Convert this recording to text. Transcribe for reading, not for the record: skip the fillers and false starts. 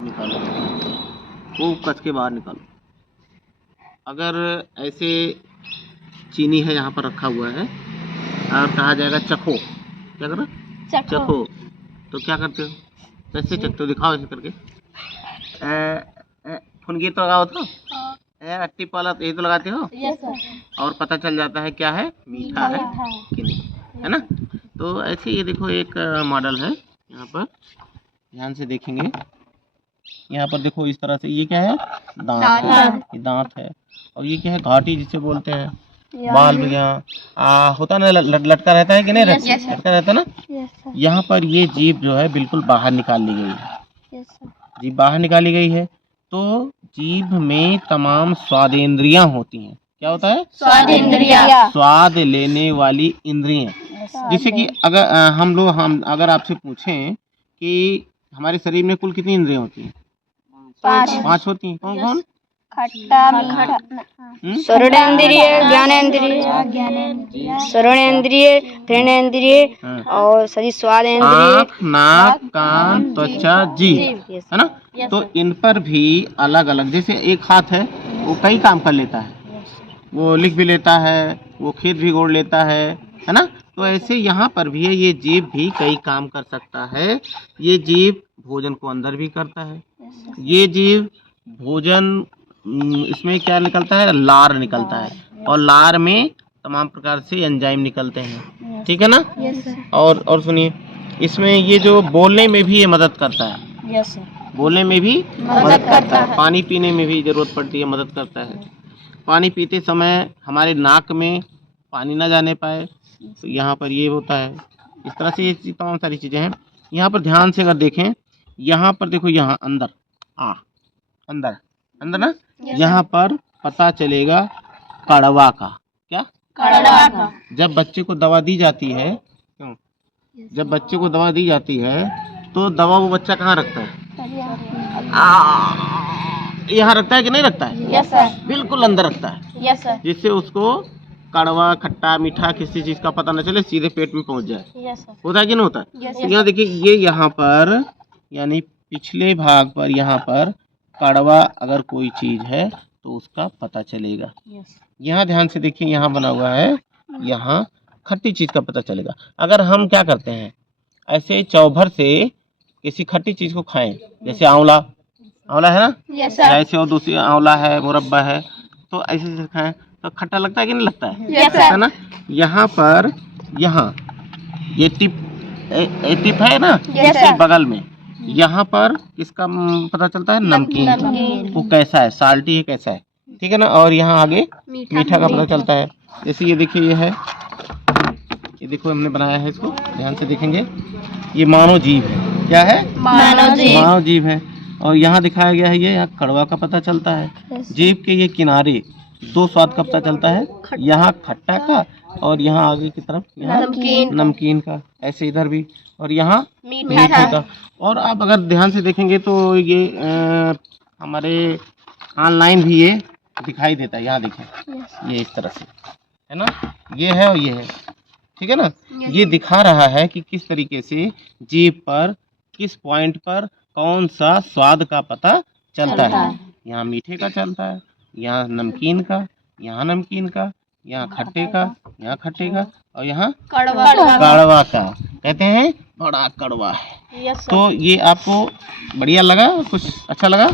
निकालो, खूब कस के बाहर निकालो। अगर ऐसे चीनी है यहाँ पर रखा हुआ है और कहा जाएगा चखो, क्या करो? चखो। तो क्या करते हो? कैसे चखते हो? दिखाओ ऐसे करके। फुनगी तो लगाओ तो अट्टी पाला तो ये तो लगाते हो। Yes sir. और पता चल जाता है क्या है, मीठा है कि नहीं, है ना। तो ऐसे ये देखो एक मॉडल है, यहाँ पर ध्यान से देखेंगे, यहाँ पर देखो इस तरह से, ये क्या है? दांत है, ये दांत है। और ये क्या है? घाटी जिसे बोलते हैं, बाल भी यहाँ होता ना, लटका रहता है कि नहीं? लटका रहता है ना। यहाँ पर ये जीभ जो है बिल्कुल बाहर निकाल ली गई है। जीभ बाहर निकाली गई है। तो जीभ में तमाम स्वादेंद्रियां होती हैं। क्या होता है? स्वादेंद्रियां, स्वाद लेने वाली इंद्रियां। जैसे कि अगर हम अगर आपसे पूछें कि हमारे शरीर में कुल कितनी इंद्रियां होती हैं? 5 होती हैं। कौन कौन? खट्टा, मीठा, श्रवणेंद्रिय, ज्ञानेंद्रिय, श्रवणेंद्रिय, घ्राणेंद्रिय और सभी स्वादेंद्रिय, आँख, नाक, कान, त्वचा, जीभ, है ना। तो इन पर भी अलग अलग, जैसे एक हाथ है वो कई काम कर लेता है, वो लिख भी लेता है, वो खेत भी गोड़ लेता है ना। तो ऐसे यहाँ पर भी है, ये जीभ भी कई काम कर सकता है। ये जीभ भोजन को अंदर भी करता है। ये जीभ भोजन, इसमें क्या निकलता है? लार निकलता है, और लार में तमाम प्रकार से एंजाइम निकलते हैं, ठीक है ना। और सुनिए, इसमें ये जो बोलने में भी ये मदद करता है। बोलने में भी मदद करता है। पानी पीने में भी जरूरत पड़ती है, मदद करता है। पानी पीते समय हमारे नाक में पानी ना जाने पाए, तो यहाँ पर ये होता है। इस तरह से ये तमाम सारी चीज़ें हैं। यहाँ पर ध्यान से अगर देखें, यहाँ पर देखो, यहाँ अंदर अंदर अंदर ना, यहाँ पर पता चलेगा कड़वा का। क्या? कड़वा का। जब बच्चे को दवा दी जाती है, क्यों? जब बच्चे को दवा दी जाती है तो दवा वो बच्चा कहाँ रखता है? यहाँ रखता है कि नहीं रखता है? Yes sir. बिल्कुल अंदर रखता है। Yes sir. जिससे उसको कड़वा, खट्टा, मीठा किसी चीज का पता न चले, सीधे पेट में पहुंच जाए। Yes sir. होता है कि नहीं होता? यहाँ देखिए, ये यहाँ पर यानी पिछले भाग पर यहाँ पर कड़वा अगर कोई चीज है तो उसका पता चलेगा। यहाँ ध्यान से देखिए, यहाँ बना हुआ है, यहाँ खट्टी चीज का पता चलेगा। अगर हम क्या करते हैं, ऐसे चौभर से किसी खट्टी चीज को खाएं, जैसे आंवला है ना, ऐसे, और दूसरी आंवला है, मुरब्बा है, तो ऐसे खाएं तो खट्टा लगता है कि नहीं लगता है? है ना। यहाँ पर ये टिप है ना, इसके बगल में, यहाँ पर किसका पता चलता है? नमकीन। वो कैसा है, साल्टी है, कैसा है, ठीक है ना। और यहाँ आगे मीठा का पता चलता है। जैसे ये देखिए, ये है, ये देखो हमने बनाया है, इसको ध्यान से देखेंगे, ये मानव जीभ है। क्या है? मानव जीभ है। और यहाँ दिखाया गया है, ये यहाँ कड़वा का पता चलता है। जीभ के ये किनारे 2 स्वाद का पता चलता है, यहाँ खट्टा का और यहाँ आगे की तरफ यहाँ नमकीन का, ऐसे इधर भी, और यहाँ मीठे का। और आप अगर ध्यान से देखेंगे तो ये हमारे ऑनलाइन भी ये दिखाई देता है। यहाँ देखें, ये इस तरह से है ना, ये है और ये है, ठीक है ना। ये दिखा रहा है कि किस तरीके से जीभ पर किस पॉइंट पर कौन सा स्वाद का पता चलता है। यहाँ मीठे का चलता है, यहाँ नमकीन का, यहाँ नमकीन का, यहाँ खट्टे का, यहाँ खट्टे का, और यहाँ कड़वा का। कहते हैं बड़ा कड़वा है। तो ये आपको बढ़िया लगा? कुछ अच्छा लगा?